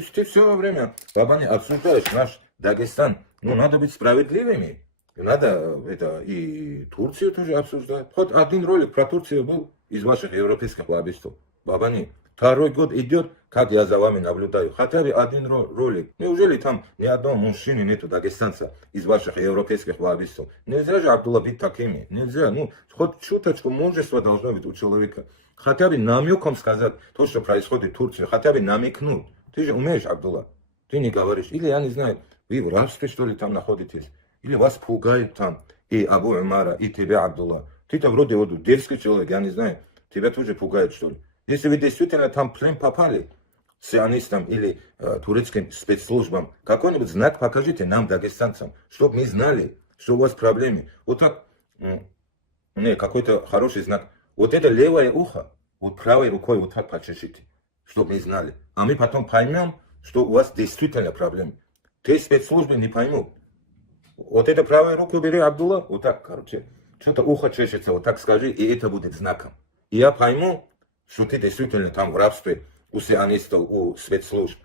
Ты все время, Бабани, обсуждаешь наш Дагестан. Ну, надо быть справедливыми. Надо и Турцию тоже обсуждать. Хоть один ролик про Турцию был из ваших европейских лоббистов. Бабани, второй год идет, как я за вами наблюдаю. Хотя бы один ролик. Неужели там ни одного мужчины нету, дагестанца, из ваших европейских лоббистов? Нельзя же, Абдулла, быть такими. Нельзя. Ну, хоть чуточку мужества должно быть у человека. Хотя бы намеком сказать то, что происходит в Турции. Хотя бы намекнуть. Ты же умеешь, Абдулла. Ты не говоришь. Или, я не знаю, вы в рабстве, что ли, там находитесь? Или вас пугают там и Абу Умара, и тебя, Абдулла. Ты-то вроде вот дерзкий человек, я не знаю. Тебя тоже пугают, что ли? Если вы действительно там в плен попали, сионистам или турецким спецслужбам, какой-нибудь знак покажите нам, дагестанцам, чтобы мы знали, что у вас проблемы. Вот так, не, какой-то хороший знак. Вот это левое ухо, вот правой рукой вот так почешите, чтобы мы знали. А мы потом поймем, что у вас действительно проблемы. Те спецслужбы не поймут. Вот это правую руку бери, Абдулла, вот так, короче, что-то ухо чешется, вот так скажи, и это будет знаком. И я пойму, что ты действительно там в рабстве у сионистов, у спецслужб.